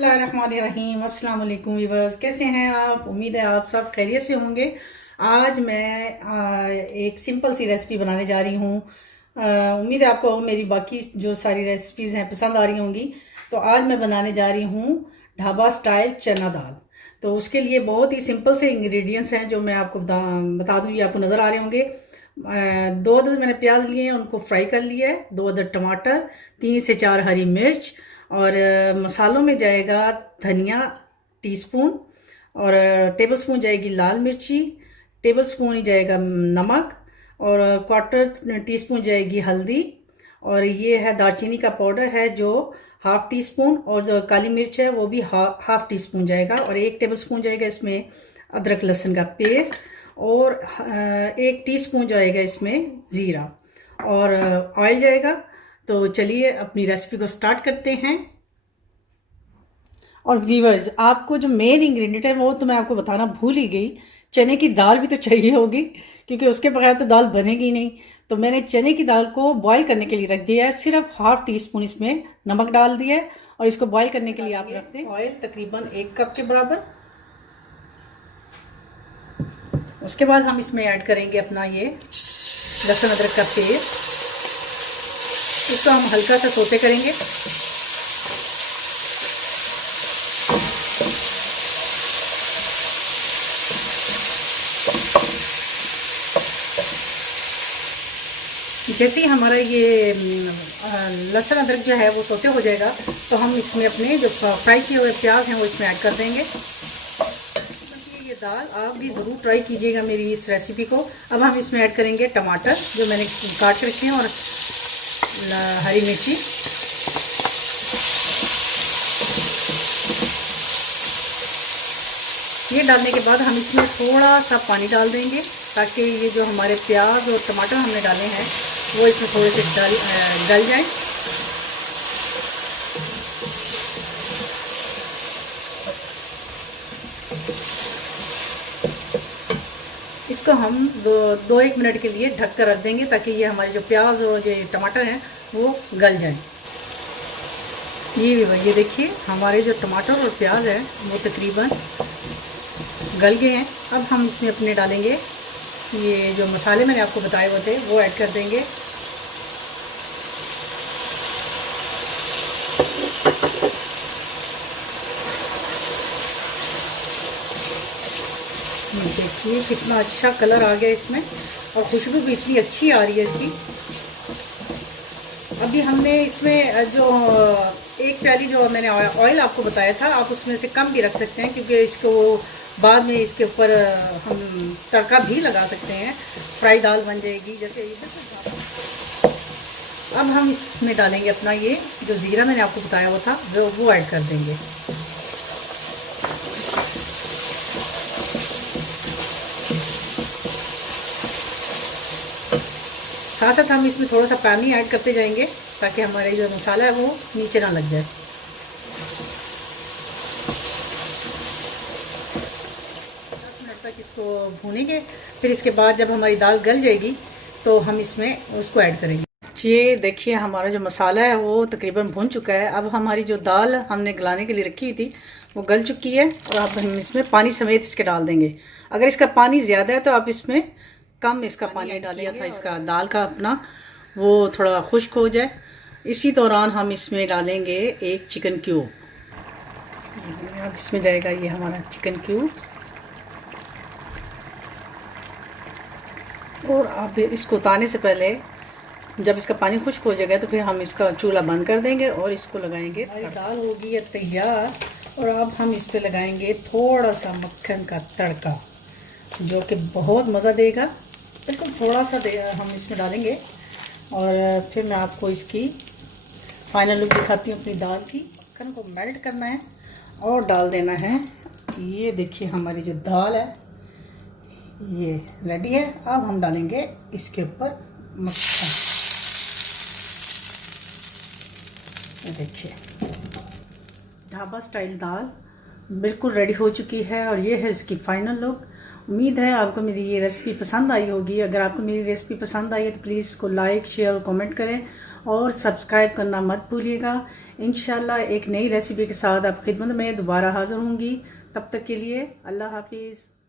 बिस्मिल्लाहिर्रहमानिर्रहीम। अस्सलाम वालेकुम व्यूअर्स, कैसे हैं आप? उम्मीद है आप सब खैरियत से होंगे। आज मैं एक सिंपल सी रेसिपी बनाने जा रही हूँ। उम्मीद है आपको मेरी बाकी जो सारी रेसिपीज़ हैं पसंद आ रही होंगी। तो आज मैं बनाने जा रही हूँ ढाबा स्टाइल चना दाल। तो उसके लिए बहुत ही सिंपल से इंग्रेडिएंट्स हैं जो मैं आपको बता दूँ, ये आपको नज़र आ रहे होंगे। 2 अदद मैंने प्याज लिए हैं, उनको फ्राई कर लिया है। 2 अदद टमाटर, 3 से 4 हरी मिर्च, और मसालों में जाएगा धनिया टीस्पून, और टेबलस्पून जाएगी लाल मिर्ची, टेबलस्पून ही जाएगा नमक, और क्वार्टर टीस्पून जाएगी हल्दी, और ये है दालचीनी का पाउडर है जो हाफ टी स्पून, और जो काली मिर्च है वो भी हाफ टी स्पून जाएगा, और 1 टेबलस्पून जाएगा इसमें अदरक लहसुन का पेस्ट, और 1 टीस्पून जाएगा इसमें ज़ीरा, और ऑयल जाएगा। तो चलिए अपनी रेसिपी को स्टार्ट करते हैं। और व्यूअर्स, आपको जो मेन इंग्रेडिएंट है वो तो मैं आपको बताना भूल ही गई। चने की दाल भी तो चाहिए होगी, क्योंकि उसके बगैर तो दाल बनेगी नहीं। तो मैंने चने की दाल को बॉईल करने के लिए रख दिया है। सिर्फ हाफ टी स्पून इसमें नमक डाल दिया है, और इसको बॉईल करने के लिए आप रख दें। ऑयल तकरीबन 1 कप के बराबर। उसके बाद हम इसमें ऐड करेंगे अपना ये लहसुन अदरक का पेस्ट। इसको हम हल्का सा सोते करेंगे। जैसे ही हमारा ये लहसुन अदरक जो है वो सोते हो जाएगा, तो हम इसमें अपने जो फ्राई किए हुए प्याज हैं वो इसमें ऐड कर देंगे। ये दाल आप भी ज़रूर ट्राई कीजिएगा मेरी इस रेसिपी को। अब हम इसमें ऐड करेंगे टमाटर जो मैंने काट के रखे हैं, और हरी मिर्ची। ये डालने के बाद हम इसमें थोड़ा सा पानी डाल देंगे, ताकि ये जो हमारे प्याज और टमाटर हमने डाले हैं वो इसमें थोड़े से गल जाएं। इसको हम दो एक मिनट के लिए ढक कर रख देंगे, ताकि ये हमारे जो प्याज और जो टमाटर हैं वो गल जाएं। ये देखिए हमारे जो टमाटर और प्याज है वो तकरीबन गल गए हैं। अब हम इसमें अपने डालेंगे ये जो मसाले मैंने आपको बताए हुए थे वो ऐड कर देंगे। देखिए कितना अच्छा कलर आ गया इसमें, और खुशबू भी इतनी अच्छी आ रही है इसकी। अभी हमने इसमें जो 1 प्याली जो मैंने ऑयल आपको बताया था, आप उसमें से कम भी रख सकते हैं, क्योंकि इसको बाद में इसके ऊपर हम तड़का भी लगा सकते हैं, फ्राई दाल बन जाएगी जैसे। अब हम इसमें डालेंगे अपना ये जो ज़ीरा मैंने आपको बताया हुआ था वो ऐड कर देंगे। साथ साथ हम इसमें थोड़ा सा पानी ऐड करते जाएंगे, ताकि हमारे जो मसाला है वो नीचे ना लग जाए। 10 मिनट तक इसको भूनेंगे। फिर इसके बाद जब हमारी दाल गल जाएगी तो हम इसमें उसको ऐड करेंगे। ये देखिए हमारा जो मसाला है वो तकरीबन भुन चुका है। अब हमारी जो दाल हमने गलाने के लिए रखी हुई थी वो गल चुकी है, और अब हम इसमें पानी समेत इसके डाल देंगे। अगर इसका पानी ज़्यादा है तो आप इसमें कम इसका पानी डालिए था, इसका दाल का अपना वो थोड़ा खुश्क हो जाए। इसी दौरान हम इसमें डालेंगे 1 चिकन क्यूब। अब इसमें जाएगा ये हमारा चिकन क्यूब, और आप इसको उतारने से पहले जब इसका पानी खुश्क हो जाएगा तो फिर हम इसका चूल्हा बंद कर देंगे और इसको लगाएंगे। दाल होगी ये तैयार, और अब हम इस पर लगाएंगे थोड़ा सा मक्खन का तड़का, जो कि बहुत मज़ा देगा। बिल्कुल थोड़ा सा हम इसमें डालेंगे, और फिर मैं आपको इसकी फाइनल लुक दिखाती हूँ अपनी दाल की। मक्खन को मेल्ट करना है और डाल देना है। ये देखिए हमारी जो दाल है ये रेडी है। अब हम डालेंगे इसके ऊपर मक्खन। ये देखिए ढाबा स्टाइल दाल बिल्कुल रेडी हो चुकी है, और ये है इसकी फाइनल लुक। उम्मीद है आपको मेरी ये रेसिपी पसंद आई होगी। अगर आपको मेरी रेसिपी पसंद आई है तो प्लीज़ इसको लाइक, शेयर और कमेंट करें, और सब्सक्राइब करना मत भूलिएगा। इंशाल्लाह एक नई रेसिपी के साथ आप खिदमत में दोबारा हाजिर होंगी। तब तक के लिए अल्लाह हाफिज़।